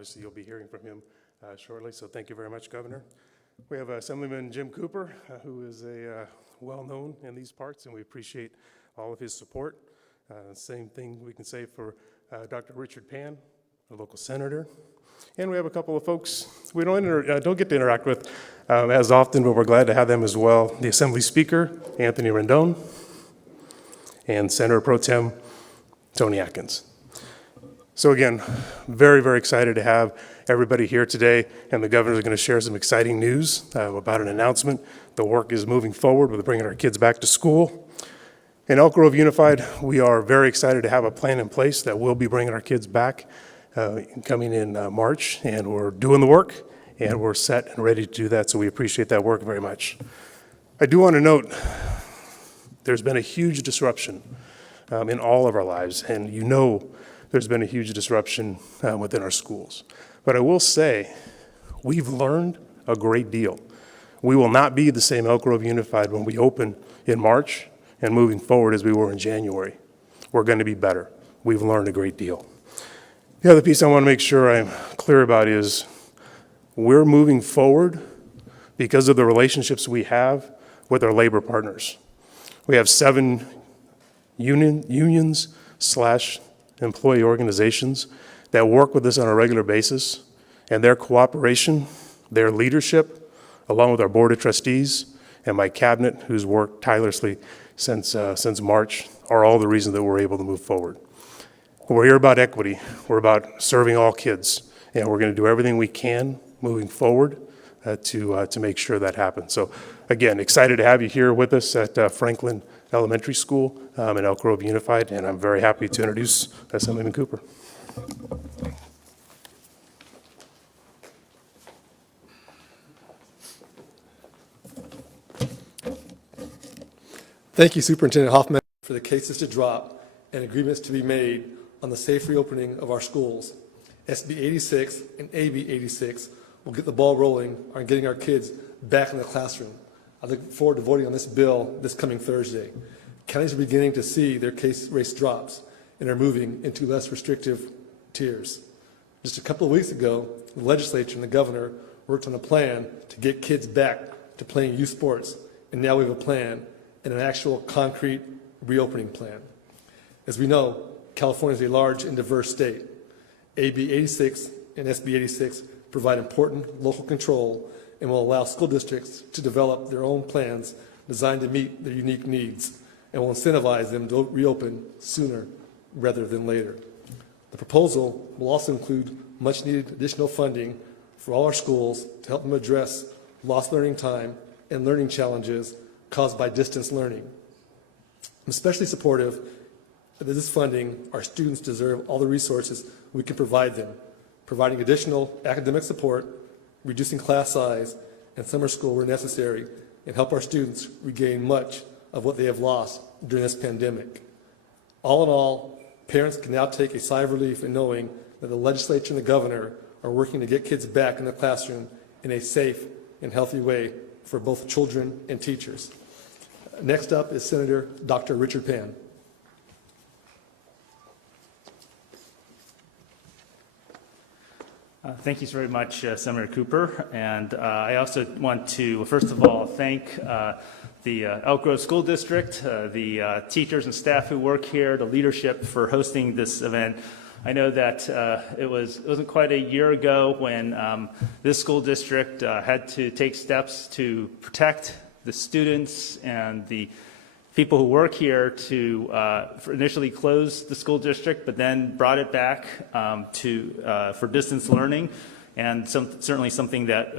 obviously you'll be hearing from him shortly, so thank you very much, Governor. We have Assemblyman Jim Cooper, who is well-known in these parts, and we appreciate all of his support. Same thing we can say for Dr. Richard Pan, a local senator. And we have a couple of folks we don't get to interact with as often, but we're glad to have them as well. The Assembly Speaker, Anthony Rendon, and Senator Pro Tem Tony Atkins. So again, very, very excited to have everybody here today, and the Governor is going to share some exciting news about an announcement. The work is moving forward with bringing our kids back to school. In Elk Grove Unified, we are very excited to have a plan in place that will be bringing our kids back coming in March, and we're doing the work, and we're set and ready to do that, so we appreciate that work very much. I do want to note there's been a huge disruption in all of our lives, and you know there's been a huge disruption within our schools. But I will say we've learned a great deal. We will not be the same Elk Grove Unified when we open in March and moving forward as we were in January. We're going to be better. We've learned a great deal. The other piece I want to make sure I'm clear about is we're moving forward because of the relationships we have with our labor partners. We have 7 unions/employee organizations that work with us on a regular basis, and their cooperation, their leadership, along with our Board of Trustees and my cabinet, who's worked tirelessly since March, are all the reasons that we're able to move forward. We're here about equity. We're about serving all kids, and we're going to do everything we can moving forward to make sure that happens. So again, excited to have you here with us at Franklin Elementary School in Elk Grove Unified, and I'm very happy to introduce Assemblyman Cooper. Thank you, Superintendent Hoffman, for the cases to drop and agreements to be made on the safe reopening of our schools. SB 86 and AB 86 will get the ball rolling on getting our kids back in the classroom. I look forward to voting on this bill this coming Thursday. Counties are beginning to see their case rates drops and are moving into less restrictive tiers. Just a couple of weeks ago, the Legislature and the Governor worked on a plan to get kids back to playing youth sports, and now we have a plan and an actual concrete reopening plan. As we know, California is a large and diverse state. AB 86 and SB 86 provide important local control and will allow school districts to develop their own plans designed to meet their unique needs and will incentivize them to reopen sooner rather than later. The proposal will also include much needed additional funding for all our schools to help them address lost learning time and learning challenges caused by distance learning. I'm especially supportive that this funding, our students deserve all the resources we can provide them, providing additional academic support, reducing class size, and summer school where necessary, and help our students regain much of what they have lost during this pandemic. All in all, parents can now take a sigh of relief in knowing that the Legislature and the Governor are working to get kids back in the classroom in a safe and healthy way for both children and teachers. Next up is Senator Dr. Richard Pan. Thank you very much, Senator Cooper. And I also want to, first of all, thank the Elk Grove School District, the teachers and staff who work here, the leadership for hosting this event. I know that it wasn't quite a year ago when this school district had to take steps to protect the students and the people who work here to initially close the school district, but then brought it back for distance learning, and certainly something that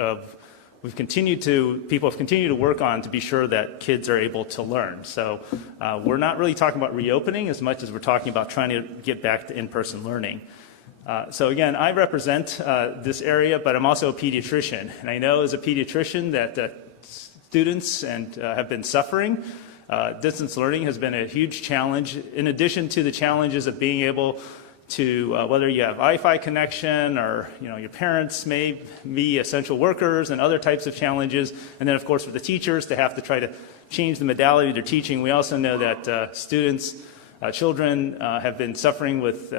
people have continued to work on to be sure that kids are able to learn. So we're not really talking about reopening as much as we're talking about trying to get back to in-person learning. So again, I represent this area, but I'm also a pediatrician, and I know as a pediatrician that students have been suffering. Distance learning has been a huge challenge, in addition to the challenges of being able to, whether you have Wi-Fi connection or your parents may be essential workers and other types of challenges. And then of course for the teachers to have to try to change the modality of their teaching. We also know that students, children have been suffering with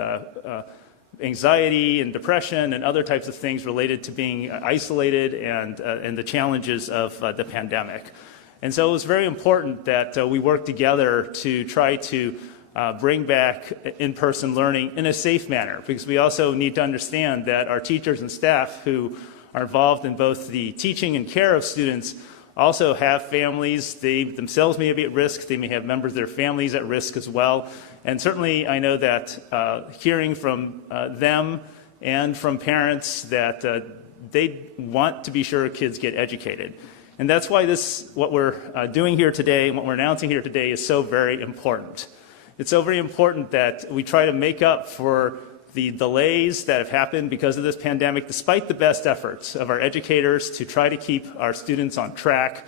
anxiety and depression and other types of things related to being isolated and the challenges of the pandemic. And so it was very important that we work together to try to bring back in-person learning in a safe manner, because we also need to understand that our teachers and staff who are involved in both the teaching and care of students also have families. They themselves may be at risk. They may have members of their families at risk as well. And certainly I know that hearing from them and from parents that they want to be sure kids get educated. And that's why what we're doing here today, what we're announcing here today, is so very important. It's so very important that we try to make up for the delays that have happened because of this pandemic, despite the best efforts of our educators to try to keep our students on track,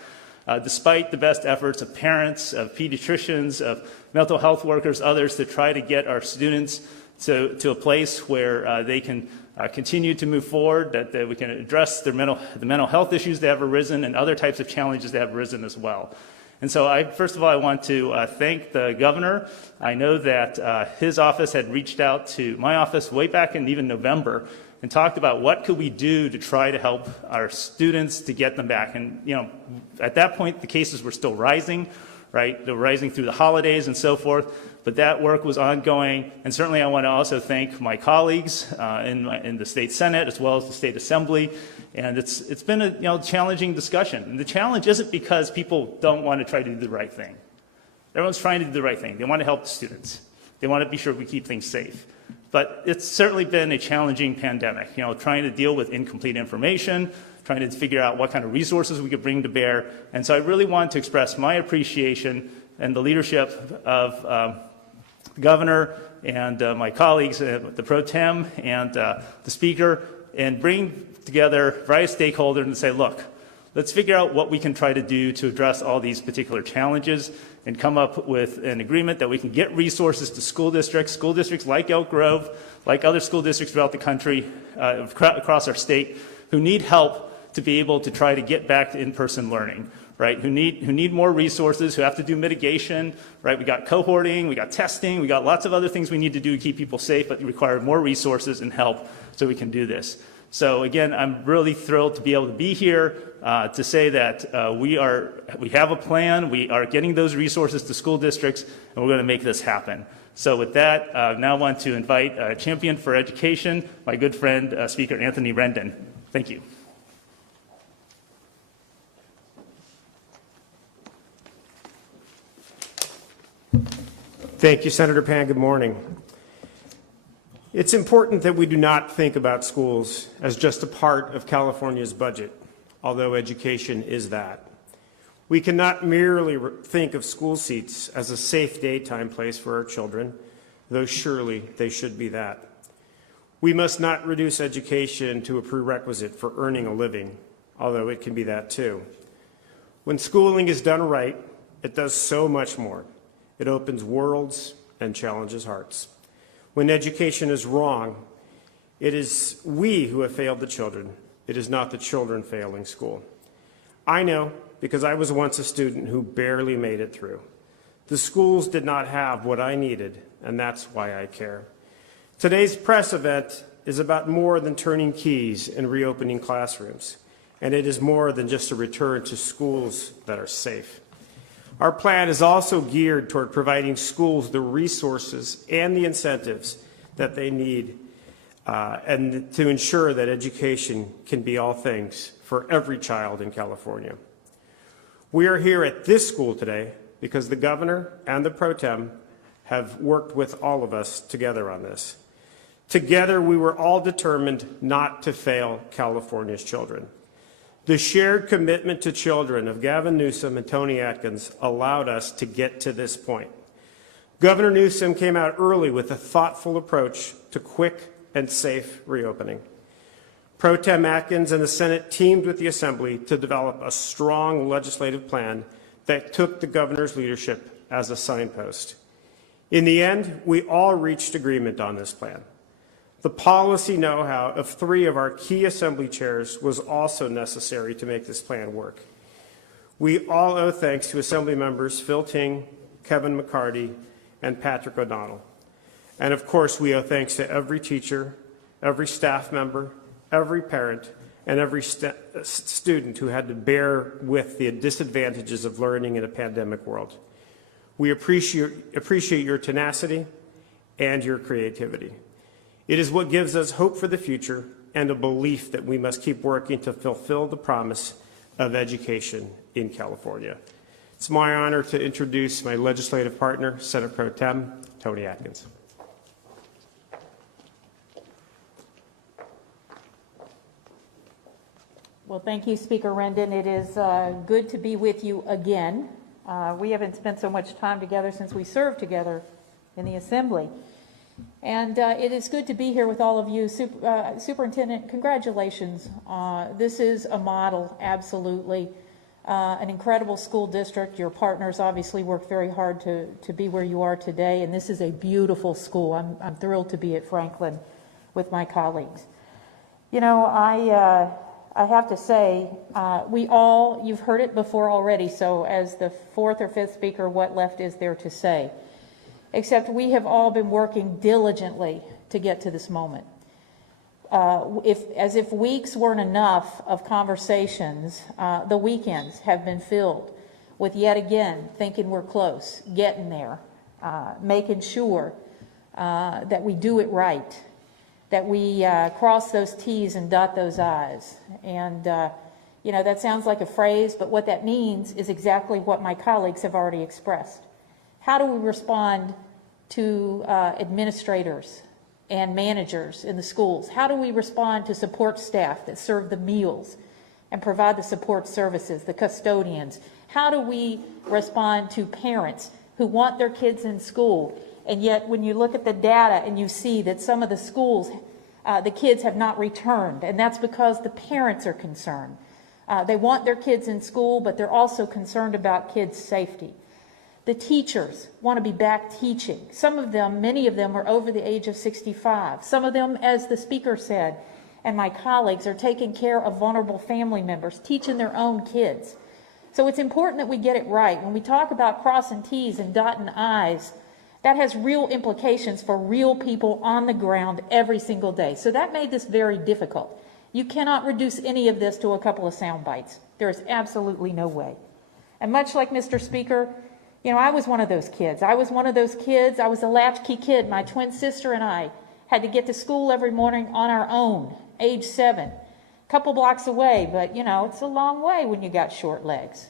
despite the best efforts of parents, of pediatricians, of mental health workers, others, to try to get our students to a place where they can continue to move forward, that we can address the mental health issues that have arisen and other types of challenges that have arisen as well. And so first of all, I want to thank the governor. I know that his office had reached out to my office way back in even November and talked about what could we do to try to help our students to get them back. And, you know, at that point, the cases were still rising, right? They were rising through the holidays and so forth, but that work was ongoing. And certainly I want to also thank my colleagues in the state Senate as well as the state assembly. And it's been a challenging discussion. And the challenge isn't because people don't want to try to do the right thing. Everyone's trying to do the right thing. They want to help the students. They want to be sure we keep things safe. But it's certainly been a challenging pandemic, trying to deal with incomplete information, trying to figure out what kind of resources we could bring to bear. And so I really want to express my appreciation and the leadership of the governor and my colleagues, the pro tem and the speaker, and bring together various stakeholders and say, look, let's figure out what we can try to do to address all these particular challenges and come up with an agreement that we can get resources to school districts like Elk Grove, like other school districts throughout the country, across our state, who need help to be able to try to get back to in-person learning, right? Who need more resources, who have to do mitigation, right? We got cohorting, we got testing, we got lots of other things we need to do to keep people safe, but require more resources and help so we can do this. So again, I'm really thrilled to be able to be here to say that we have a plan, we are getting those resources to school districts, and we're going to make this happen. So with that, now I want to invite a champion for education, my good friend, Speaker Anthony Rendon. Thank you. Thank you, Senator Pan. Good morning. It's important that we do not think about schools as just a part of California's budget, although education is that. We cannot merely think of school seats as a safe daytime place for our children, though surely they should be that. We must not reduce education to a prerequisite for earning a living, although it can be that too. When schooling is done right, it does so much more. It opens worlds and challenges hearts. When education is wrong, it is we who have failed the children. It is not the children failing school. I know because I was once a student who barely made it through. The schools did not have what I needed, and that's why I care. Today's press event is about more than turning keys and reopening classrooms, and it is more than just a return to schools that are safe. Our plan is also geared toward providing schools the resources and the incentives that they need and to ensure that education can be all things for every child in California. We are here at this school today because the governor and the pro tem have worked with all of us together on this. Together, we were all determined not to fail California's children. The shared commitment to children of Gavin Newsom and Tony Atkins allowed us to get to this point. Governor Newsom came out early with a thoughtful approach to quick and safe reopening. Pro Tem Atkins and the Senate teamed with the Assembly to develop a strong legislative plan that took the governor's leadership as a signpost. In the end, we all reached agreement on this plan. The policy know-how of 3 of our key Assembly chairs was also necessary to make this plan work. We all owe thanks to Assembly members Phil Ting, Kevin McCarty, and Patrick O'Donnell. And of course, we owe thanks to every teacher, every staff member, every parent, and every student who had to bear with the disadvantages of learning in a pandemic world. We appreciate your tenacity and your creativity. It is what gives us hope for the future and a belief that we must keep working to fulfill the promise of education in California. It's my honor to introduce my legislative partner, Senate Pro Tem Tony Atkins. Well, thank you, Speaker Rendon. It is good to be with you again. We haven't spent so much time together since we served together in the Assembly. And it is good to be here with all of you. Superintendent, congratulations. This is a model, absolutely. An incredible school district. Your partners obviously worked very hard to be where you are today, and this is a beautiful school. I'm thrilled to be at Franklin with my colleagues. You know, I have to say, you've heard it before already, so as the fourth or fifth speaker, what left is there to say? Except we have all been working diligently to get to this moment. As if weeks weren't enough of conversations, the weekends have been filled with yet again thinking we're close, getting there, making sure that we do it right, that we cross those T's and dot those I's. And, you know, that sounds like a phrase, but what that means is exactly what my colleagues have already expressed. How do we respond to administrators and managers in the schools? How do we respond to support staff that serve the meals and provide the support services, the custodians? How do we respond to parents who want their kids in school, and yet when you look at the data and you see that some of the schools, the kids have not returned, and that's because the parents are concerned. They want their kids in school, but they're also concerned about kids' safety. The teachers want to be back teaching. Some of them, many of them, are over the age of 65. Some of them, as the speaker said, and my colleagues, are taking care of vulnerable family members, teaching their own kids. So it's important that we get it right. When we talk about crossing T's and dotting I's, that has real implications for real people on the ground every single day. So that made this very difficult. You cannot reduce any of this to a couple of sound bites. There is absolutely no way. And much like Mr. Speaker, you know, I was one of those kids. I was a latchkey kid. My twin sister and I had to get to school every morning on our own, age 7. A couple blocks away, but, you know, it's a long way when you got short legs.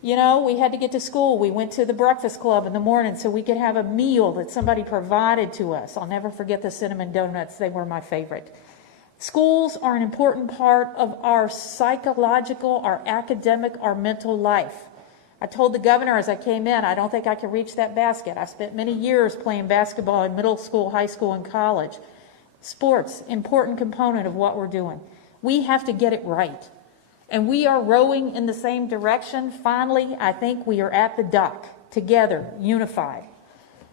You know, we had to get to school. We went to the breakfast club in the morning so we could have a meal that somebody provided to us. I'll never forget the cinnamon donuts. They were my favorite. Schools are an important part of our psychological, our academic, our mental life. I told the governor as I came in, I don't think I can reach that basket. I spent many years playing basketball in middle school, high school, and college. Sports, important component of what we're doing. We have to get it right. And we are rowing in the same direction. Finally, I think we are at the dock, together, unified.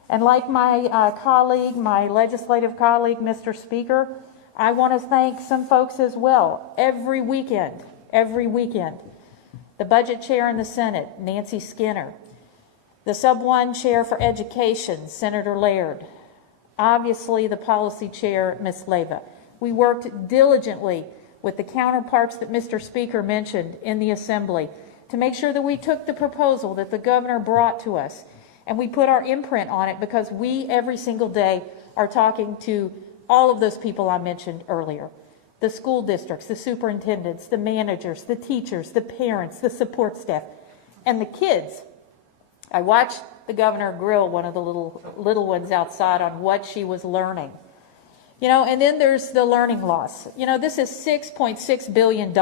And like my colleague, my legislative colleague, Mr. Speaker, I want to thank some folks as well. Every weekend, the budget chair in the Senate, Nancy Skinner, the sub-1 chair for education, Senator Laird, obviously the policy chair, Ms. Leyva. We worked diligently with the counterparts that Mr. Speaker mentioned in the Assembly to make sure that we took the proposal that the governor brought to us and we put our imprint on it, because we every single day are talking to all of those people I mentioned earlier. The school districts, the superintendents, the managers, the teachers, the parents, the support staff, and the kids. I watched the governor grill one of the little ones outside on what she was learning. You know, and then there's the learning loss. You know, this is $6.6 billion.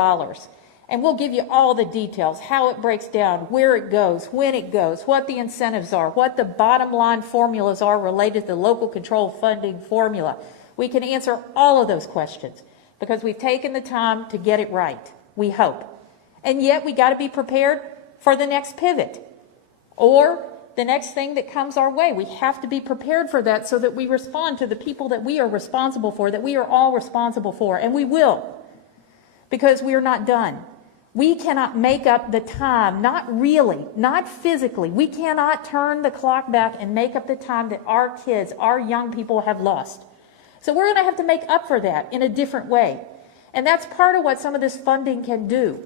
And we'll give you all the details, how it breaks down, where it goes, when it goes, what the incentives are, what the bottom line formulas are related to the local control funding formula. We can answer all of those questions because we've taken the time to get it right, we hope. And yet we got to be prepared for the next pivot or the next thing that comes our way. We have to be prepared for that so that we respond to the people that we are responsible for, that we are all responsible for, and we will, because we are not done. We cannot make up the time, not really, not physically. We cannot turn the clock back and make up the time that our kids, our young people have lost. So we're going to have to make up for that in a different way. And that's part of what some of this funding can do.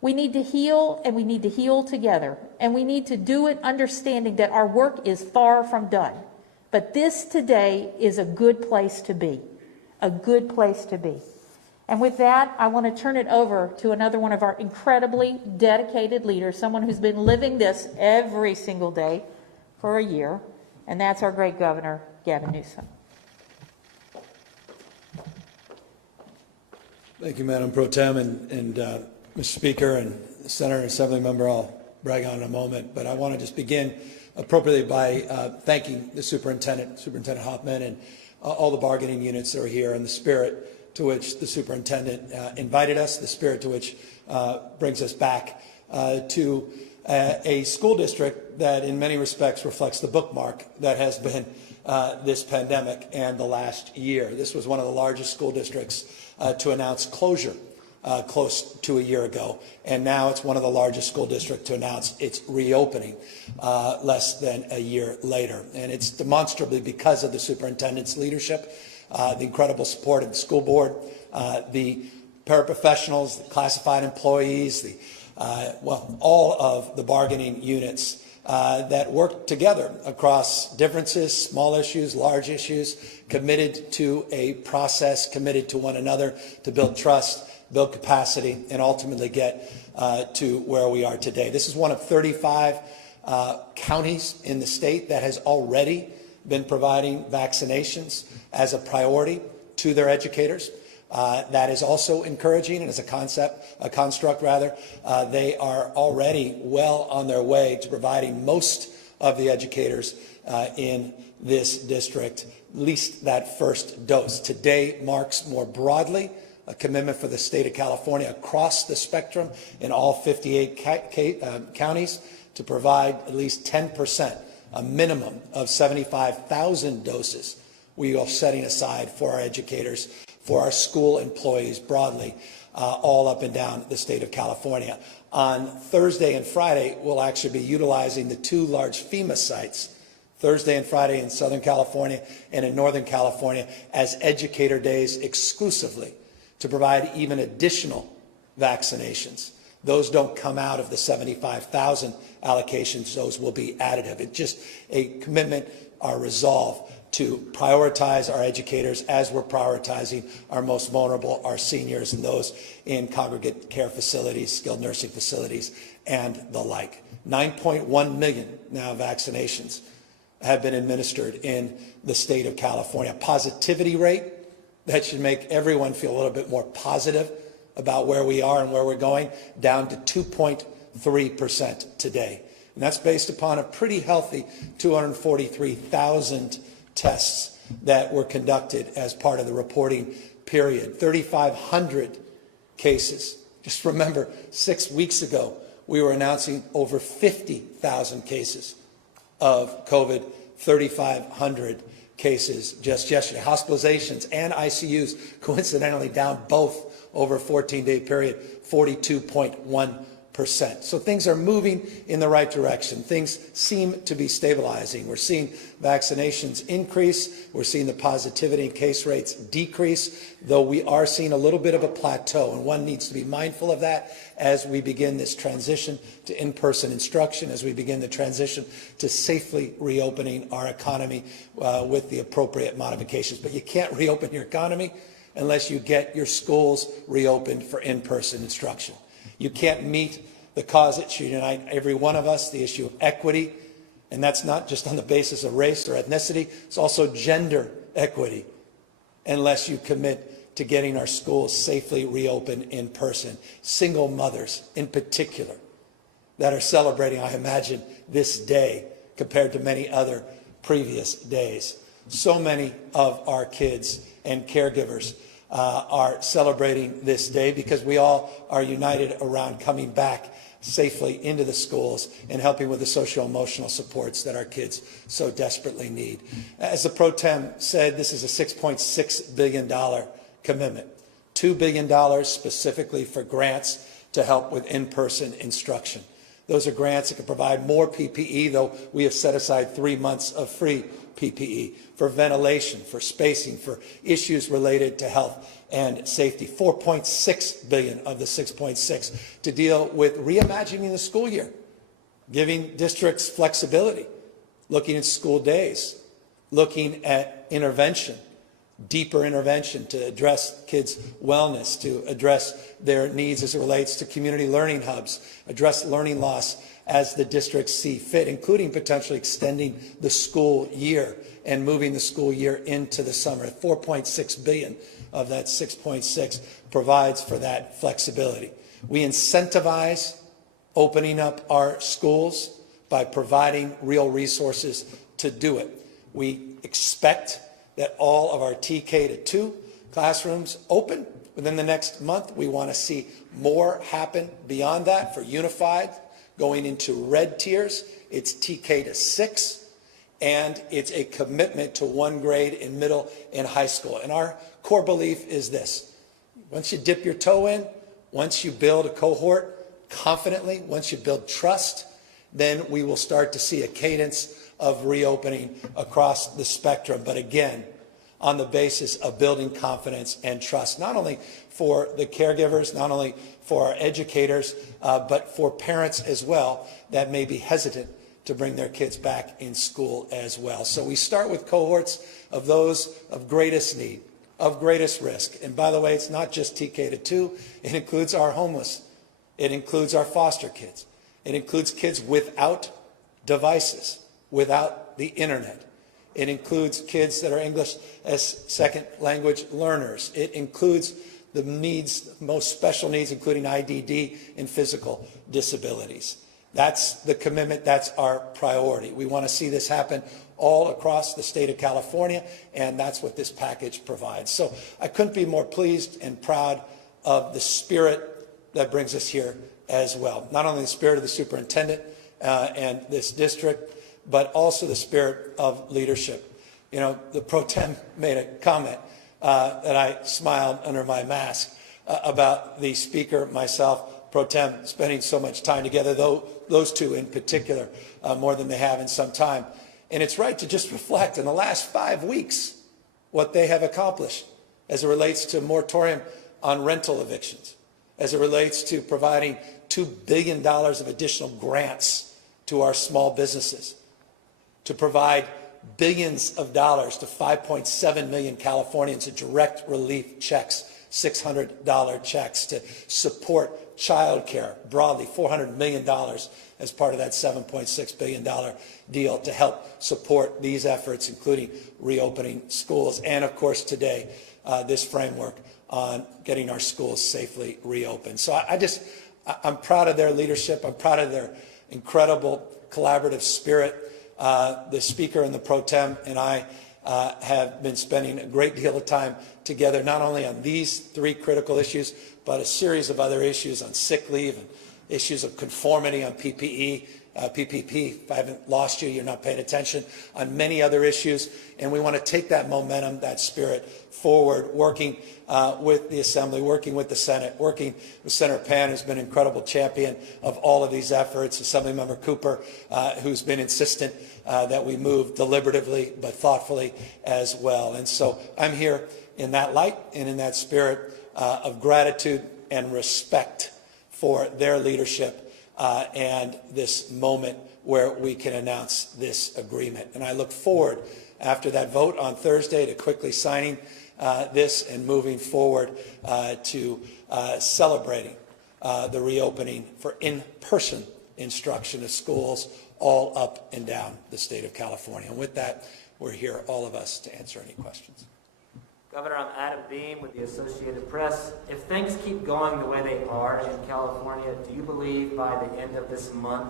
We need to heal, and we need to heal together. And we need to do it understanding that our work is far from done. But this today is a good place to be. A good place to be. And with that, I want to turn it over to another one of our incredibly dedicated leaders, someone who's been living this every single day for a year, and that's our great Governor, Gavin Newsom. Thank you, Madam Pro Tem, and Mr. Speaker and Senator and Assembly Member. I'll brag on in a moment, but I want to just begin appropriately by thanking the Superintendent Hoffman, and all the bargaining units that are here, and the spirit to which the Superintendent invited us, the spirit to which brings us back to a school district that in many respects reflects the bookmark that has been this pandemic and the last year. This was one of the largest school districts to announce closure close to a year ago, and now it's one of the largest school districts to announce its reopening less than a year later. And it's demonstrably because of the superintendent's leadership, the incredible support of the school board, the paraprofessionals, the classified employees, all of the bargaining units that work together across differences, small issues, large issues, committed to a process, committed to one another to build trust, build capacity, and ultimately get to where we are today. This is one of 35 counties in the state that has already been providing vaccinations as a priority to their educators. That is also encouraging, and as a construct, they are already well on their way to providing most of the educators in this district at least that first dose. Today marks more broadly a commitment for the state of California across the spectrum in all 58 counties to provide at least 10%, a minimum of 75,000 doses we are setting aside for our educators, for our school employees broadly, all up and down the state of California. On Thursday and Friday, we'll actually be utilizing the two large FEMA sites, Thursday and Friday in Southern California and in Northern California, as educator days exclusively to provide even additional vaccinations. Those don't come out of the 75,000 allocations. Those will be additive. It's just a commitment, our resolve to prioritize our educators as we're prioritizing our most vulnerable, our seniors, and those in congregate care facilities, skilled nursing facilities, and the like. 9.1 million now vaccinations have been administered in the state of California. Positivity rate that should make everyone feel a little bit more positive about where we are and where we're going, down to 2.3% today. And that's based upon a pretty healthy 243,000 tests that were conducted as part of the reporting period. 3,500 cases. Just remember, 6 weeks ago, we were announcing over 50,000 cases of COVID, 3,500 cases just yesterday. Hospitalizations and ICUs coincidentally down both over a 14-day period, 42.1%. So things are moving in the right direction. Things seem to be stabilizing. We're seeing vaccinations increase. We're seeing the positivity and case rates decrease, though we are seeing a little bit of a plateau, and one needs to be mindful of that as we begin this transition to in-person instruction, as we begin the transition to safely reopening our economy with the appropriate modifications. But you can't reopen your economy unless you get your schools reopened for in-person instruction. You can't meet the cause that should unite every one of us, the issue of equity, and that's not just on the basis of race or ethnicity, it's also gender equity, unless you commit to getting our schools safely reopened in person. Single mothers, in particular, that are celebrating, I imagine, this day compared to many other previous days. So many of our kids and caregivers are celebrating this day because we all are united around coming back safely into the schools and helping with the socio-emotional supports that our kids so desperately need. As the Pro Tem said, this is a $6.6 billion commitment, $2 billion specifically for grants to help with in-person instruction. Those are grants that can provide more PPE, though we have set aside 3 months of free PPE, for ventilation, for spacing, for issues related to health and safety. $4.6 billion of the $6.6 to deal with reimagining the school year, giving districts flexibility, looking at school days, looking at intervention, deeper intervention to address kids' wellness, to address their needs as it relates to community learning hubs, address learning loss as the districts see fit, including potentially extending the school year and moving the school year into the summer. $4.6 billion of that $6.6 provides for that flexibility. We incentivize opening up our schools by providing real resources to do it. We expect that all of our TK to 2 classrooms open within the next month. We want to see more happen beyond that for unified, going into red tiers. It's TK to 6, and it's a commitment to 1 grade in middle and high school. And our core belief is this: once you dip your toe in, once you build a cohort confidently, once you build trust, then we will start to see a cadence of reopening across the spectrum. But again, on the basis of building confidence and trust, not only for the caregivers, not only for our educators, but for parents as well that may be hesitant to bring their kids back in school as well. So we start with cohorts of those of greatest need, of greatest risk. And by the way, it's not just TK to 2, it includes our homeless, it includes our foster kids, it includes kids without devices, without the internet. It includes kids that are English as second language learners. It includes the needs, most special needs, including IDD and physical disabilities. That's the commitment. That's our priority. We want to see this happen all across the state of California, and that's what this package provides. So I couldn't be more pleased and proud of the spirit that brings us here as well. Not only the spirit of the superintendent and this district, but also the spirit of leadership. You know, the pro tem made a comment that I smiled under my mask about the speaker, myself, pro tem, spending so much time together, though those two in particular, more than they have in some time. And it's right to just reflect in the last 5 weeks what they have accomplished as it relates to moratorium on rental evictions, as it relates to providing $2 billion of additional grants to our small businesses, to provide billions of dollars to 5.7 million Californians in direct relief checks, $600 checks, to support childcare broadly, $400 million as part of that $7.6 billion deal to help support these efforts, including reopening schools. And of course today, this framework on getting our schools safely reopened. So I'm proud of their leadership. I'm proud of their incredible collaborative spirit. The speaker and the pro tem and I have been spending a great deal of time together, not only on these 3 critical issues, but a series of other issues on sick leave and issues of conformity on PPE, PPP. If I haven't lost you, you're not paying attention, on many other issues. And we want to take that momentum, that spirit forward, working with the Assembly, working with the Senate, working with Senator Pan, who's been an incredible champion of all of these efforts, Assemblymember Cooper, who's been insistent that we move deliberatively but thoughtfully as well. And so I'm here in that light and in that spirit of gratitude and respect for their leadership and this moment where we can announce this agreement. And I look forward, after that vote on Thursday, to quickly signing this and moving forward to celebrating the reopening for in-person instruction of schools all up and down the state of California. And with that, we're here, all of us, to answer any questions. Governor, I'm Adam Beam with the Associated Press. If things keep going the way they are in California, do you believe by the end of this month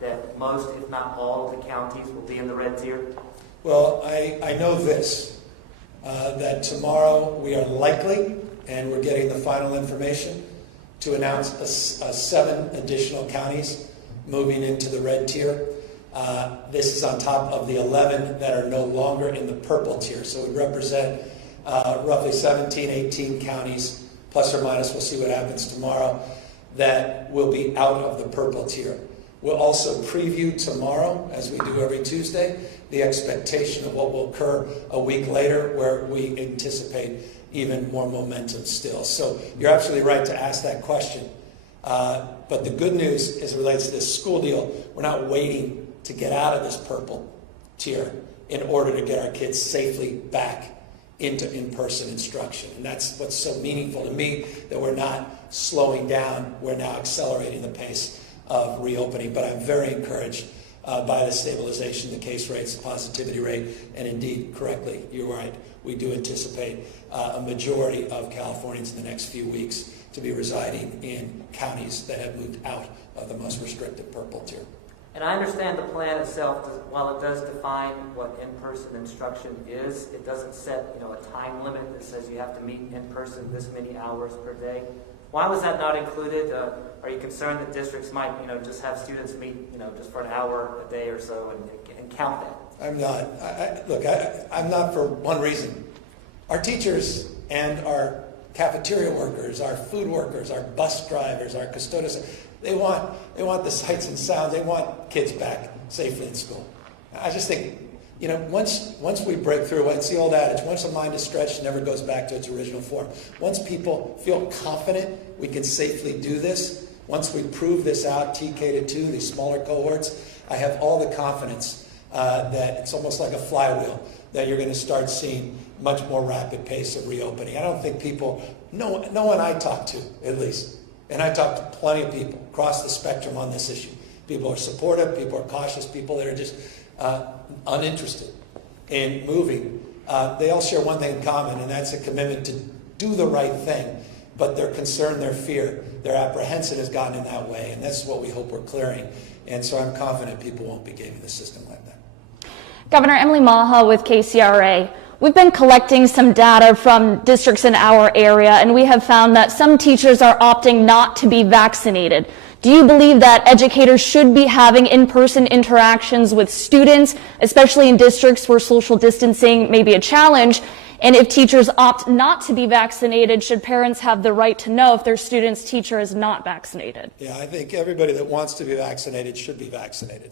that most, if not all, of the counties will be in the red tier? Well, I know this, that tomorrow we are likely, and we're getting the final information, to announce 7 additional counties moving into the red tier. This is on top of the 11 that are no longer in the purple tier. So it would represent roughly 17, 18 counties, plus or minus, we'll see what happens tomorrow, that will be out of the purple tier. We'll also preview tomorrow, as we do every Tuesday, the expectation of what will occur a week later, where we anticipate even more momentum still. So you're absolutely right to ask that question. But the good news as it relates to this school deal, we're not waiting to get out of this purple tier in order to get our kids safely back into in-person instruction. And that's what's so meaningful to me, that we're not slowing down, we're now accelerating the pace of reopening. But I'm very encouraged by the stabilization, the case rates, the positivity rate, and indeed, correctly, you're right, we do anticipate a majority of Californians in the next few weeks to be residing in counties that have moved out of the most restrictive purple tier. And I understand the plan itself, while it does define what in-person instruction is, it doesn't set, a time limit that says you have to meet in person this many hours per day. Why was that not included? Are you concerned that districts might, just have students meet, just for an hour a day or so and count that? I'm not. I'm not for one reason. Our teachers and our cafeteria workers, our food workers, our bus drivers, our custodians, they want the sights and sounds. They want kids back safely in school. I just think, once we break through, it's the old adage, once a mind is stretched, it never goes back to its original form. Once people feel confident we can safely do this, once we prove this out, TK to 2, these smaller cohorts, I have all the confidence that it's almost like a flywheel, that you're going to start seeing much more rapid pace of reopening. I don't think no one I talk to, at least, and I talk to plenty of people across the spectrum on this issue. People are supportive, people are cautious, people that are just uninterested in moving. They all share one thing in common, and that's a commitment to do the right thing. But their concern, their fear, their apprehension has gotten in that way, and that's what we hope we're clearing. And so I'm confident people won't be gaming the system like that. Governor, Emily Maha with KCRA. We've been collecting some data from districts in our area, and we have found that some teachers are opting not to be vaccinated. Do you believe that educators should be having in-person interactions with students, especially in districts where social distancing may be a challenge? And if teachers opt not to be vaccinated, should parents have the right to know if their student's teacher is not vaccinated? Yeah, I think everybody that wants to be vaccinated should be vaccinated.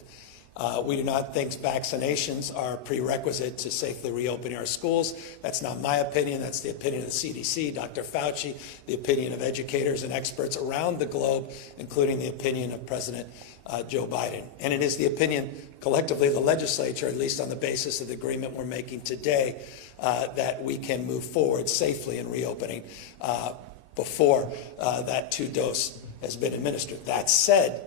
We do not think vaccinations are a prerequisite to safely reopening our schools. That's not my opinion. That's the opinion of the CDC, Dr. Fauci, the opinion of educators and experts around the globe, including the opinion of President Joe Biden. And it is the opinion collectively of the legislature, at least on the basis of the agreement we're making today, that we can move forward safely in reopening before that 2-dose has been administered. That said,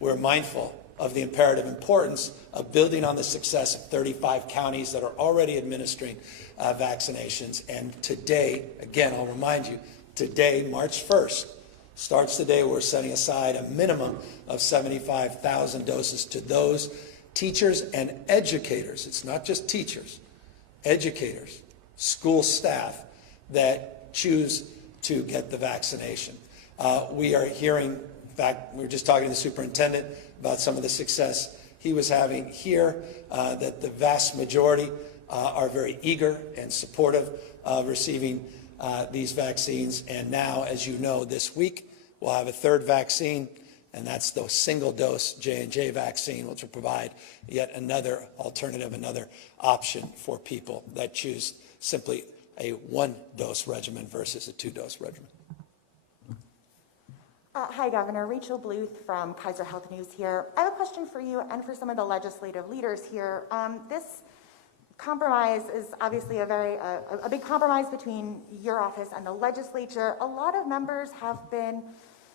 we're mindful of the imperative importance of building on the success of 35 counties that are already administering vaccinations. And today, again, I'll remind you, today, March 1st, starts the day we're setting aside a minimum of 75,000 doses to those teachers and educators. It's not just teachers, educators, school staff that choose to get the vaccination. We are hearing, in fact, we were just talking to the superintendent about some of the success he was having here, that the vast majority are very eager and supportive of receiving these vaccines. And now, as you know, this week we'll have a third vaccine, and that's the single-dose J&J vaccine, which will provide yet another alternative, another option for people that choose simply a 1-dose regimen versus a 2-dose regimen. Hi, Governor. Rachel Bluth from Kaiser Health News here. I have a question for you and for some of the legislative leaders here. This compromise is obviously a big compromise between your office and the legislature. A lot of members have been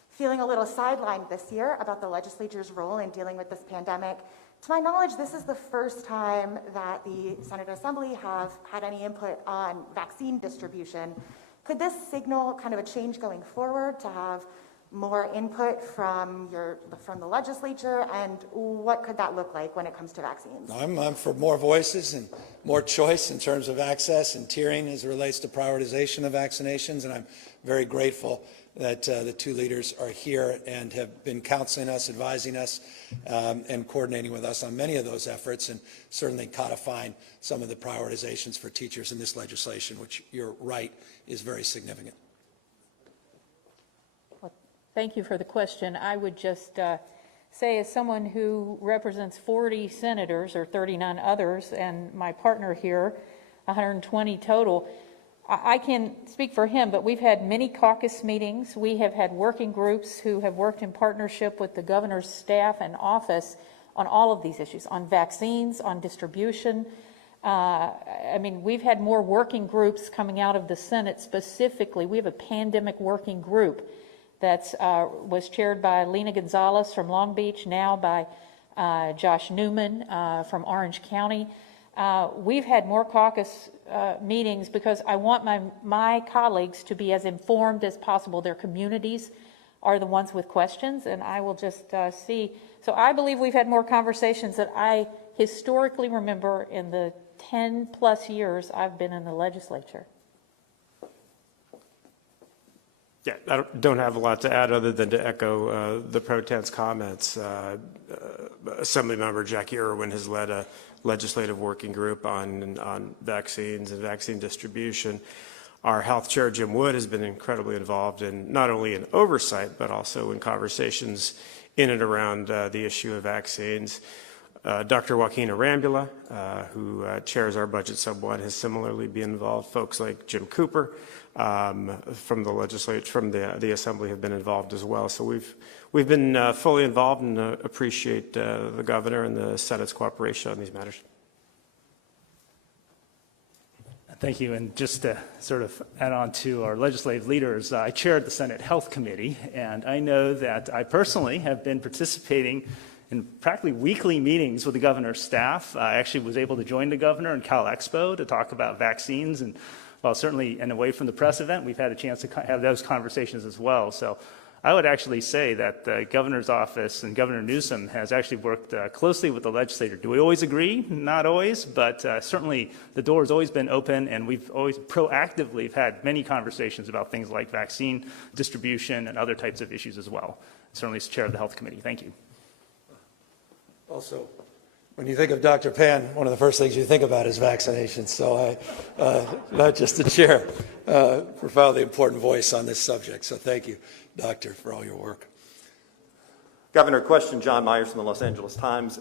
feeling a little sidelined this year about the legislature's role in dealing with this pandemic. To my knowledge, this is the first time that the Senate Assembly have had any input on vaccine distribution. Could this signal kind of a change going forward to have more input from the legislature, and what could that look like when it comes to vaccines? I'm for more voices and more choice in terms of access and tiering as it relates to prioritization of vaccinations, and I'm very grateful that the two leaders are here and have been counseling us, advising us, and coordinating with us on many of those efforts, and certainly codifying some of the prioritizations for teachers in this legislation, which you're right is very significant. Thank you for the question. I would just say, as someone who represents 40 senators or 39 others, and my partner here, 120 total, I can speak for him, but we've had many caucus meetings. We have had working groups who have worked in partnership with the governor's staff and office on all of these issues, on vaccines, on distribution. I mean, we've had more working groups coming out of the Senate specifically. We have a pandemic working group that was chaired by Lena Gonzalez from Long Beach, now by Josh Newman from Orange County. We've had more caucus meetings because I want my colleagues to be as informed as possible. Their communities are the ones with questions, and I will just see. So I believe we've had more conversations that I historically remember in the 10 plus years I've been in the legislature. Yeah, I don't have a lot to add other than to echo the pro tem's comments. Assemblymember Jackie Irwin has led a legislative working group on vaccines and vaccine distribution. Our health chair, Jim Wood, has been incredibly involved in not only in oversight, but also in conversations in and around the issue of vaccines. Dr. Joaquin Arambula, who chairs our budget sub-1, has similarly been involved. Folks like Jim Cooper from the legislature, from the assembly, have been involved as well. So we've been fully involved and appreciate the governor and the Senate's cooperation on these matters. Thank you. And just to sort of add on to our legislative leaders, I chaired the Senate Health Committee, and I know that I personally have been participating in practically weekly meetings with the governor's staff. I actually was able to join the governor in Cal Expo to talk about vaccines, and well, certainly, and away from the press event, we've had a chance to have those conversations as well. So I would actually say that the governor's office and Governor Newsom has actually worked closely with the legislature. Do we always agree? Not always, but certainly the door has always been open, and we've always proactively had many conversations about things like vaccine distribution and other types of issues as well. Certainly as chair of the Health Committee. Thank you. Also, when you think of Dr. Pan, one of the first things you think about is vaccinations. So not just the chair, profoundly important voice on this subject. So thank you, Doctor, for all your work. Governor, question, John Myers from the Los Angeles Times.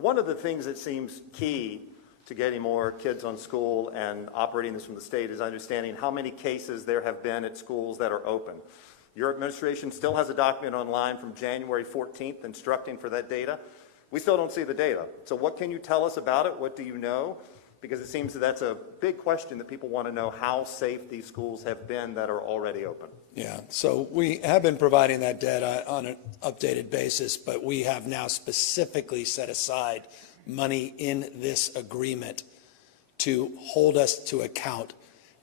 One of the things that seems key to getting more kids on school and operating this from the state is understanding how many cases there have been at schools that are open. Your administration still has a document online from January 14th instructing for that data. We still don't see the data. So what can you tell us about it? What do you know? Because it seems that that's a big question that people want to know how safe these schools have been that are already open. Yeah, so we have been providing that data on an updated basis, but we have now specifically set aside money in this agreement to hold us to account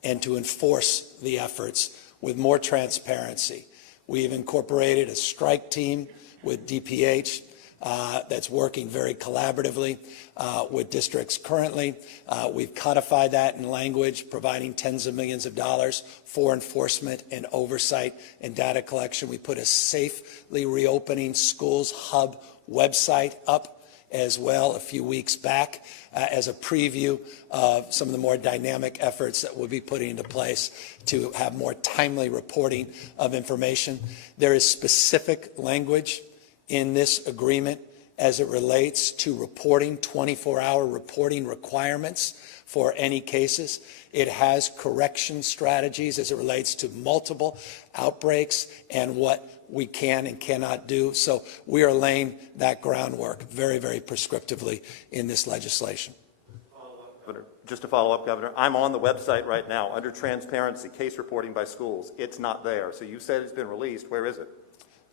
and to enforce the efforts with more transparency. We've incorporated a strike team with DPH that's working very collaboratively with districts currently. We've codified that in language, providing tens of millions of dollars for enforcement and oversight and data collection. We put a Safely Reopening Schools Hub website up as well a few weeks back as a preview of some of the more dynamic efforts that we'll be putting into place to have more timely reporting of information. There is specific language in this agreement as it relates to reporting, 24-hour reporting requirements for any cases. It has correction strategies as it relates to multiple outbreaks and what we can and cannot do. So we are laying that groundwork very, very prescriptively in this legislation. Just to follow up, Governor, I'm on the website right now under transparency, case reporting by schools. It's not there. So you said it's been released. Where is it?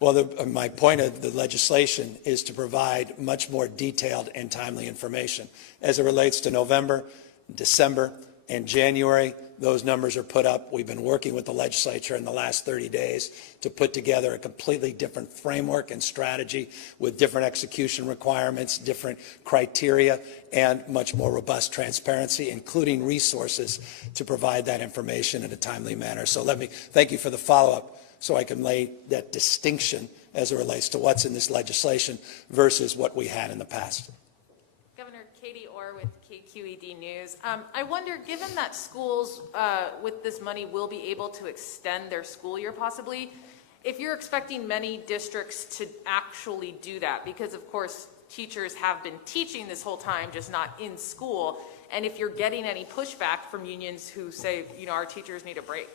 Well, my point of the legislation is to provide much more detailed and timely information. As it relates to November, December, and January, those numbers are put up. We've been working with the legislature in the last 30 days to put together a completely different framework and strategy with different execution requirements, different criteria, and much more robust transparency, including resources to provide that information in a timely manner. So let me thank you for the follow-up, so I can lay that distinction as it relates to what's in this legislation versus what we had in the past. Governor Katie Orr with KQED News. I wonder, given that schools with this money will be able to extend their school year possibly, if you're expecting many districts to actually do that, because of course teachers have been teaching this whole time, just not in school, and if you're getting any pushback from unions who say, you know, our teachers need a break.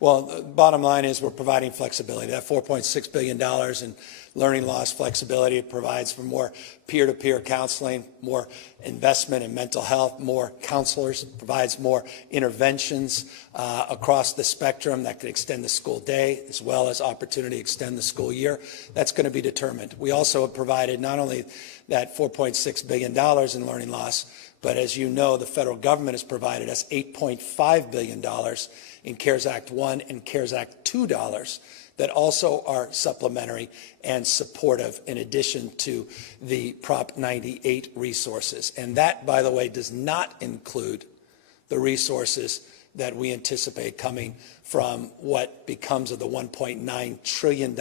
Well, the bottom line is we're providing flexibility. That $4.6 billion in learning loss flexibility provides for more peer-to-peer counseling, more investment in mental health, more counselors, provides more interventions across the spectrum that could extend the school day as well as opportunity to extend the school year. That's going to be determined. We also have provided not only that $4.6 billion in learning loss, but as you know, the federal government has provided us $8.5 billion in CARES Act 1 and CARES Act 2 dollars that also are supplementary and supportive in addition to the Prop 98 resources. And that, by the way, does not include the resources that we anticipate coming from what becomes of the $1.9 trillion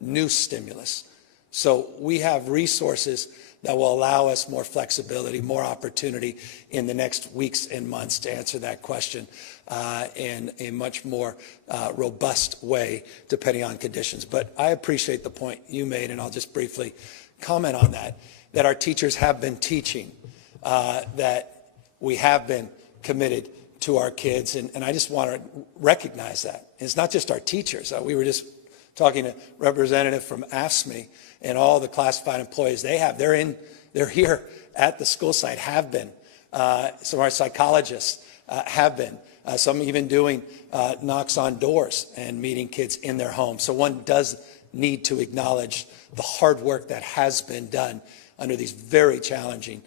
new stimulus. So we have resources that will allow us more flexibility, more opportunity in the next weeks and months to answer that question in a much more robust way, depending on conditions. But I appreciate the point you made, and I'll just briefly comment on that our teachers have been teaching, that we have been committed to our kids, and I just want to recognize that. And it's not just our teachers. We were just talking to a representative from AFSCME, and all the classified employees they have, they're here at the school site, have been. Some of our psychologists have been. Some even doing knocks on doors and meeting kids in their homes. So one does need to acknowledge the hard work that has been done under these very challenging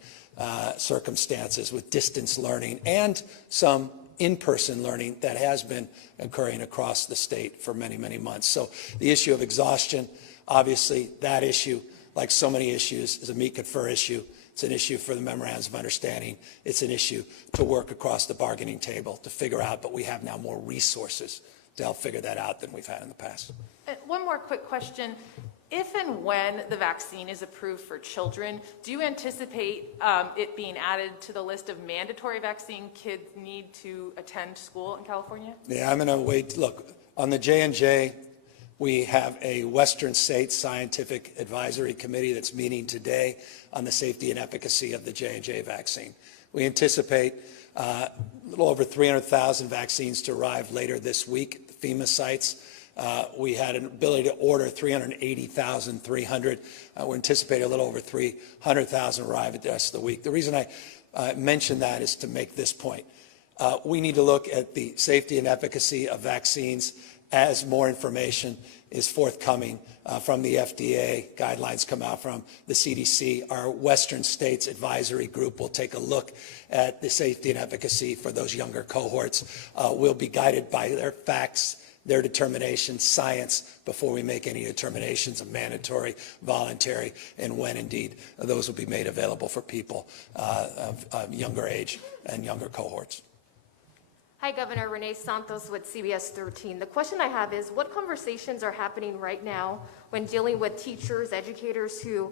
circumstances with distance learning and some in-person learning that has been occurring across the state for many, many months. So the issue of exhaustion, obviously that issue, like so many issues, is a meet confer issue. It's an issue for the memorandums of understanding. It's an issue to work across the bargaining table to figure out, but we have now more resources to help figure that out than we've had in the past. One more quick question. If and when the vaccine is approved for children, do you anticipate it being added to the list of mandatory vaccine kids need to attend school in California? Yeah, I'm going to wait. Look, on the J&J, we have a Western States Scientific Advisory Committee that's meeting today on the safety and efficacy of the J&J vaccine. We anticipate a little over 300,000 vaccines to arrive later this week at the FEMA sites. We had an ability to order 380,300. We're anticipating a little over 300,000 arrive at the rest of the week. The reason I mention that is to make this point. We need to look at the safety and efficacy of vaccines as more information is forthcoming from the FDA, guidelines come out from the CDC. Our Western States Advisory Group will take a look at the safety and efficacy for those younger cohorts. We'll be guided by their facts, their determination, science, before we make any determinations of mandatory, voluntary, and when indeed those will be made available for people of younger age and younger cohorts. Hi, Governor. Renee Santos with CBS 13. The question I have is, what conversations are happening right now when dealing with teachers, educators who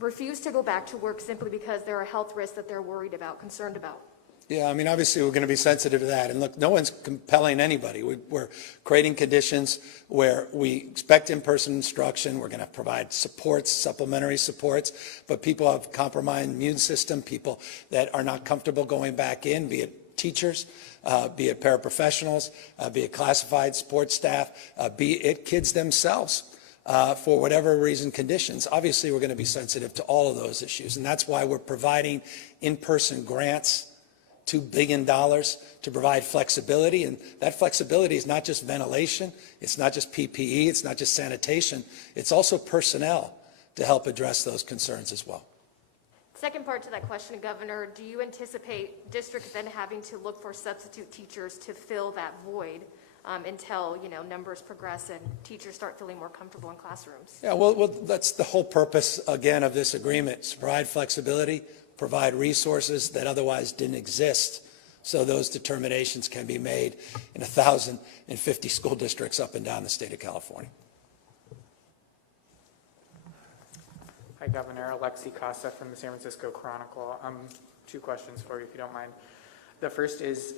refuse to go back to work simply because there are health risks that they're worried about, concerned about? Yeah, I mean, obviously, we're going to be sensitive to that. And look, no one's compelling anybody. We're creating conditions where we expect in-person instruction. We're going to provide supports, supplementary supports. But people have compromised immune system, people that are not comfortable going back in, be it teachers, be it paraprofessionals, be it classified sports staff, be it kids themselves. For whatever reason, conditions. Obviously, we're going to be sensitive to all of those issues. And that's why we're providing in-person grants, $2 billion to provide flexibility. And that flexibility is not just ventilation. It's not just PPE. It's not just sanitation. It's also personnel to help address those concerns as well. Second part to that question, Governor, do you anticipate districts then having to look for substitute teachers to fill that void until, numbers progress and teachers start feeling more comfortable in classrooms? Yeah, well, that's the whole purpose, again, of this agreement, is to provide flexibility, provide resources that otherwise didn't exist, so those determinations can be made in 1,050 school districts up and down the state of California. Hi, Governor. Alexi Casa from the San Francisco Chronicle. Two questions for you, if you don't mind. The first is,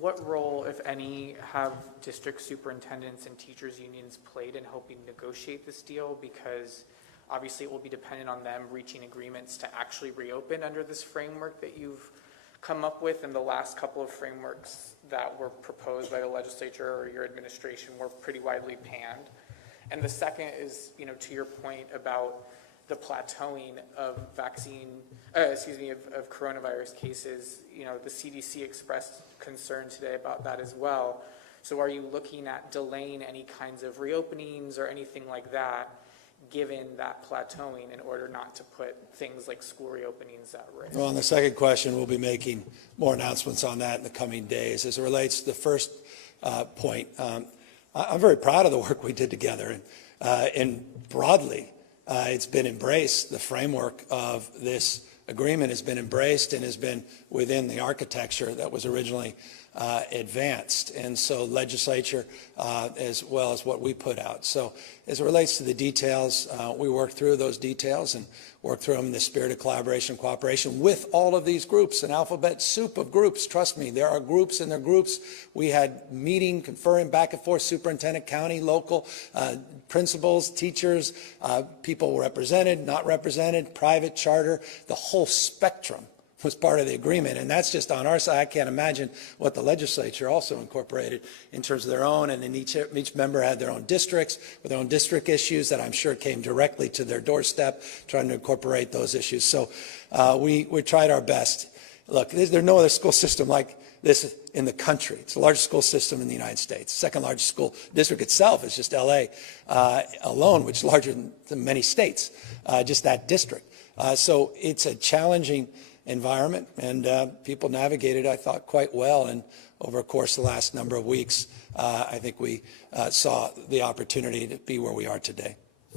what role, if any, have district superintendents and teachers unions played in helping negotiate this deal? Because obviously it will be dependent on them reaching agreements to actually reopen under this framework that you've come up with, and the last couple of frameworks that were proposed by the legislature or your administration were pretty widely panned. And the second is, to your point about the plateauing of of coronavirus cases, the CDC expressed concern today about that as well. So are you looking at delaying any kinds of reopenings or anything like that, given that plateauing, in order not to put things like school reopenings at risk? Well, on the second question, we'll be making more announcements on that in the coming days. As it relates to the first point, I'm very proud of the work we did together, and broadly, it's been embraced. The framework of this agreement has been embraced and has been within the architecture that was originally advanced, and so legislature as well as what we put out. So as it relates to the details, we worked through those details and worked through them in the spirit of collaboration and cooperation with all of these groups, an alphabet soup of groups. Trust me, there are groups and their groups. We had meeting, conferring back and forth, superintendent, county, local, principals, teachers, people represented, not represented, private, charter, the whole spectrum was part of the agreement, and that's just on our side. I can't imagine what the legislature also incorporated in terms of their own, and then each member had their own districts with their own district issues that I'm sure came directly to their doorstep, trying to incorporate those issues. So we tried our best. Look, there's no other school system like this in the country. It's the largest school system in the United States. Second largest school district itself is just LA alone, which is larger than many states, just that district. So it's a challenging environment, and people navigated, I thought, quite well. And over the course of the last number of weeks, I think we saw the opportunity to be where we are today.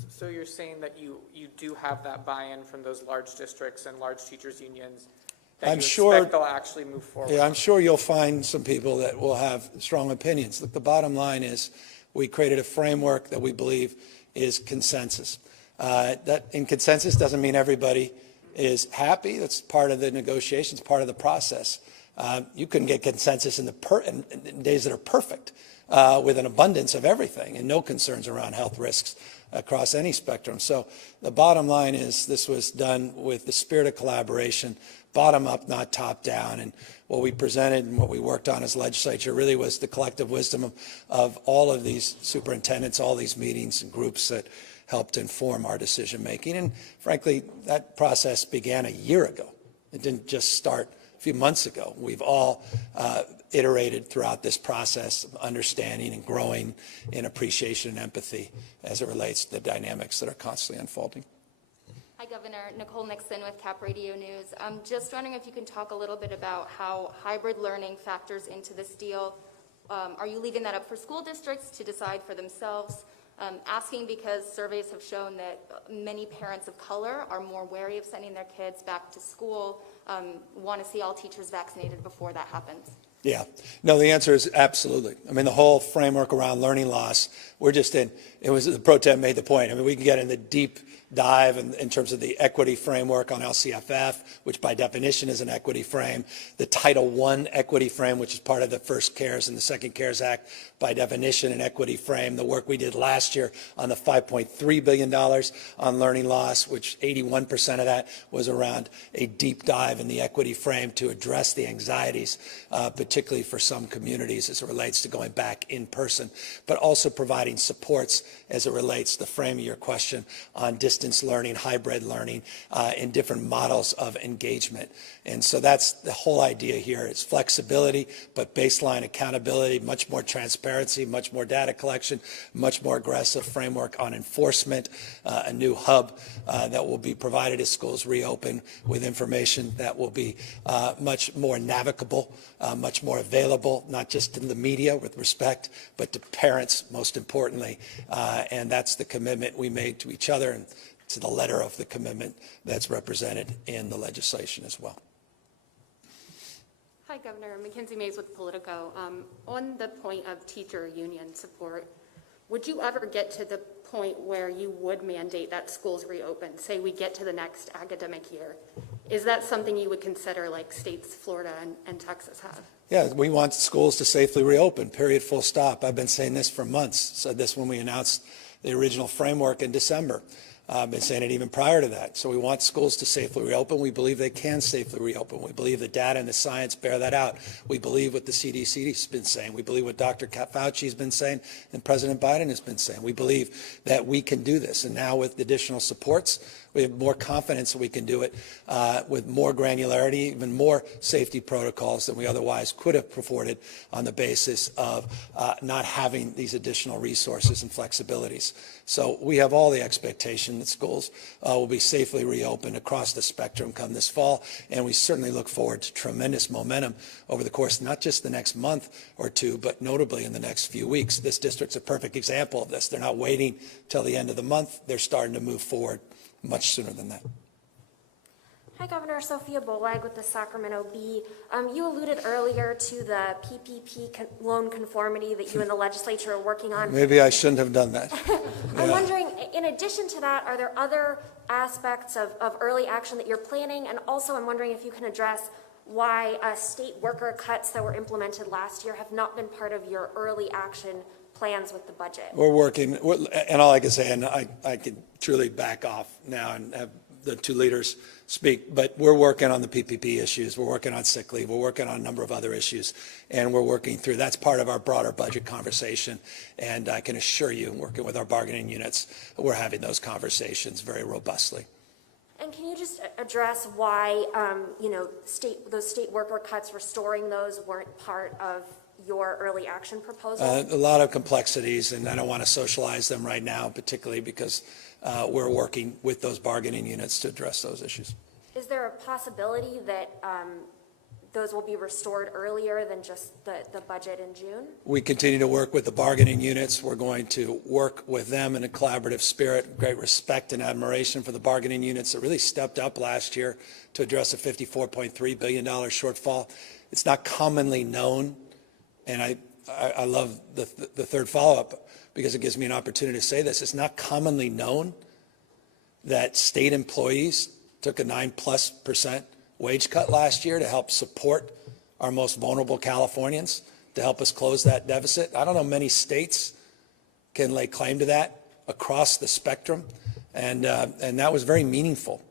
So you're saying that you do have that buy-in from those large districts and large teachers unions, that I'm you sure expect they'll actually move forward? Yeah, I'm sure you'll find some people that will have strong opinions. Look, the bottom line is we created a framework that we believe is consensus. That in consensus doesn't mean everybody is happy. That's part of the negotiations, part of the process. You couldn't get consensus in days that are perfect, with an abundance of everything and no concerns around health risks across any spectrum. So the bottom line is this was done with the spirit of collaboration, bottom up, not top down. And what we presented and what we worked on as legislature really was the collective wisdom of all of these superintendents, all these meetings and groups that helped inform our decision making. And frankly, that process began a year ago. It didn't just start a few months ago. We've all iterated throughout this process of understanding and growing in appreciation and empathy as it relates to the dynamics that are constantly unfolding. Hi, Governor. Nicole Nixon with Cap Radio News. I'm just wondering if you can talk a little bit about how hybrid learning factors into this deal. Are you leaving that up for school districts to decide for themselves? Asking because surveys have shown that many parents of color are more wary of sending their kids back to school, want to see all teachers vaccinated before that happens. Yeah. No, the answer is absolutely. I mean, the whole framework around learning loss, we're just in, it was, the pro tem made the point. I mean, we can get in the deep dive in terms of the equity framework on LCFF, which by definition is an equity frame, the Title I equity frame, which is part of the first CARES and the second CARES Act, by definition an equity frame, the work we did last year on the $5.3 billion on learning loss, which 81% of that was around a deep dive in the equity frame to address the anxieties, particularly for some communities as it relates to going back in person, but also providing supports as it relates to the frame of your question on distance learning, hybrid learning, and different models of engagement. And so that's the whole idea here. It's flexibility, but baseline accountability, much more transparency, much more data collection, much more aggressive framework on enforcement, a new hub that will be provided as schools reopen with information that will be much more navigable, much more available, not just in the media with respect, but to parents most importantly. And that's the commitment we made to each other and to the letter of the commitment that's represented in the legislation as well. Hi, Governor. Mackenzie Mays with Politico. On the point of teacher union support, would you ever get to the point where you would mandate that schools reopen? Say we get to the next academic year Is that something you would consider like states Florida and Texas have? Yeah, we want schools to safely reopen, period, full stop. I've been saying this for months. Said this when we announced the original framework in December. I've been saying it even prior to that. So we want schools to safely reopen. We believe they can safely reopen. We believe the data and the science bear that out. We believe what the CDC has been saying. We believe what Dr. Fauci has been saying and President Biden has been saying. We believe that we can do this. And now with additional supports, we have more confidence that we can do it with more granularity, even more safety protocols than we otherwise could have afforded on the basis of not having these additional resources and flexibilities. So we have all the expectation that schools will be safely reopened across the spectrum come this fall, and we certainly look forward to tremendous momentum over the course, not just the next month or two, but notably in the next few weeks. This district's a perfect example of this. They're not waiting till the end of the month. They're starting to move forward much sooner than that. Hi, Governor. Sophia Bolag with the Sacramento Bee. You alluded earlier to the PPP loan conformity that you and the legislature are working on. Maybe I shouldn't have done that. I'm wondering, in addition to that, are there other aspects of early action that you're planning? And also, I'm wondering if you can address why state worker cuts that were implemented last year have not been part of your early action plans with the budget. We're working, and all I can say, and I can truly back off now and have the two leaders speak, but we're working on the PPP issues. We're working on sick leave. We're working on a number of other issues, and we're working through. That's part of our broader budget conversation, and I can assure you, working with our bargaining units, we're having those conversations very robustly. And can you just address why, those state worker cuts, restoring those, weren't part of your early action proposal? A lot of complexities, and I don't want to socialize them right now, particularly because we're working with those bargaining units to address those issues. Is there a possibility that those will be restored earlier than just the budget in June? We continue to work with the bargaining units. We're going to work with them in a collaborative spirit, great respect and admiration for the bargaining units that really stepped up last year to address a $54.3 billion shortfall. It's not commonly known, and I love the third follow-up because it gives me an opportunity to say this. It's not commonly known that state employees took a 9+% wage cut last year to help support our most vulnerable Californians, to help us close that deficit. I don't know many states can lay claim to that across the spectrum, and that was very meaningful.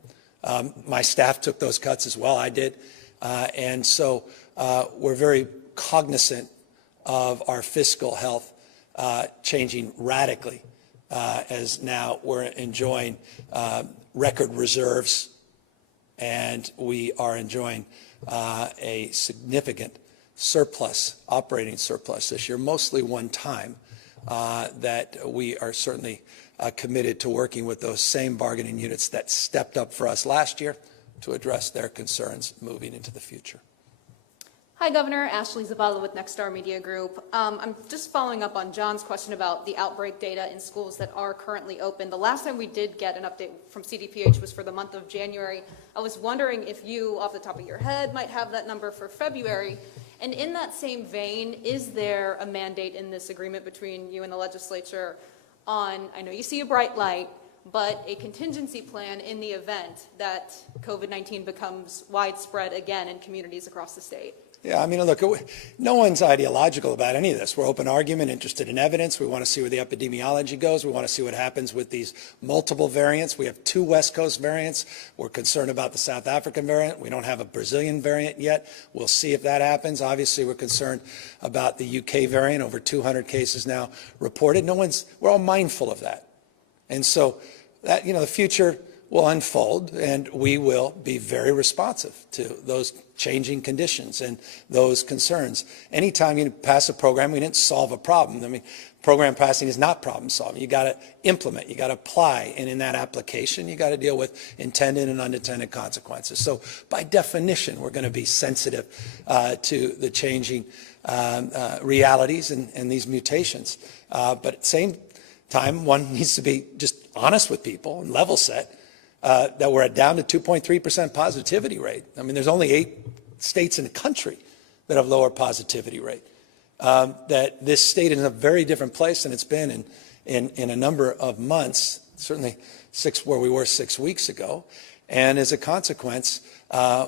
My staff took those cuts as well. I did, and so we're very cognizant of our fiscal health changing radically as now we're enjoying record reserves, and we are enjoying a significant surplus, operating surplus this year, mostly one time, that we are certainly committed to working with those same bargaining units that stepped up for us last year to address their concerns moving into the future. Hi, Governor. Ashley Zavala with Nexstar Media Group. I'm just following up on John's question about the outbreak data in schools that are currently open. The last time we did get an update from CDPH was for the month of January. I was wondering if you, off the top of your head, might have that number for February. And in that same vein, is there a mandate in this agreement between you and the legislature on, I know you see a bright light, but a contingency plan in the event that COVID-19 becomes widespread again in communities across the state? Yeah, I mean, look, no one's ideological about any of this. We're open argument, interested in evidence. We want to see where the epidemiology goes. We want to see what happens with these multiple variants. We have 2 West Coast variants. We're concerned about the South African variant. We don't have a Brazilian variant yet. We'll see if that happens. Obviously, we're concerned about the UK variant, over 200 cases now reported. We're all mindful of that. And so that, the future will unfold, and we will be very responsive to those changing conditions and those concerns. Anytime you pass a program, we didn't solve a problem. I mean, program passing is not problem solving. You got to implement, you got to apply, and in that application, you got to deal with intended and unintended consequences. So by definition, we're going to be sensitive to the changing realities and these mutations. But at the same time, one needs to be just honest with people and level set. That we're down to 2.3% positivity rate. I mean, there's only 8 states in the country that have lower positivity rate. That this state is in a very different place than it's been in a number of months, certainly where we were 6 weeks ago. And as a consequence,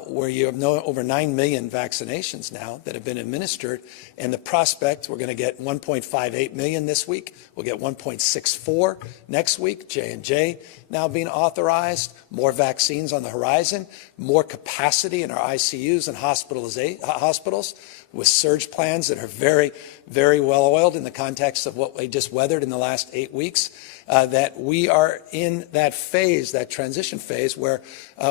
where you have over 9 million vaccinations now that have been administered, and the prospect, we're going to get 1.58 million this week. We'll get 1.64 next week. J&J now being authorized, more vaccines on the horizon, more capacity in our ICUs and hospitals with surge plans that are very, very well oiled in the context of what we just weathered in the last 8 weeks. That we are in that phase, that transition phase, where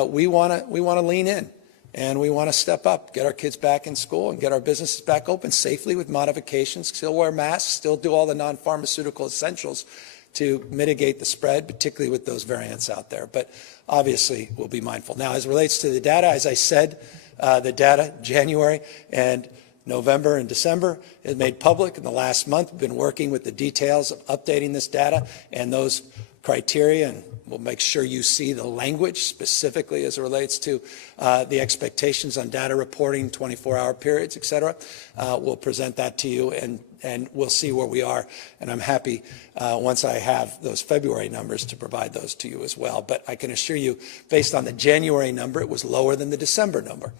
we want to lean in and we want to step up, get our kids back in school and get our businesses back open safely with modifications, still wear masks, still do all the non-pharmaceutical essentials to mitigate the spread, particularly with those variants out there. But obviously, we'll be mindful. Now, as it relates to the data, as I said, the data, January and November and December is made public in the last month. We've been working with the details of updating this data and those criteria, and we'll make sure you see the language specifically as it relates to the expectations on data reporting, 24-hour periods, et cetera. We'll present that to you, and we'll see where we are. And I'm happy once I have those February numbers to provide those to you as well. But I can assure you, based on the January number, it was lower than the December number,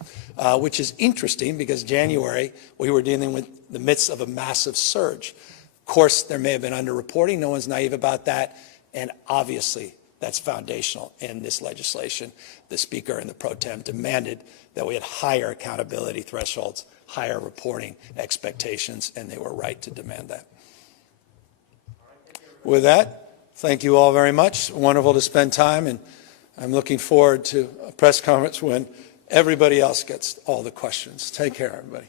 which is interesting because January, we were dealing with the midst of a massive surge. Of course, there may have been underreporting. No one's naive about that. And obviously, that's foundational in this legislation. The Speaker and the Pro Tem demanded that we had higher accountability thresholds, higher reporting expectations, and they were right to demand that. With that, thank you all very much. Wonderful to spend time, and I'm looking forward to a press conference when everybody else gets all the questions. Take care, everybody.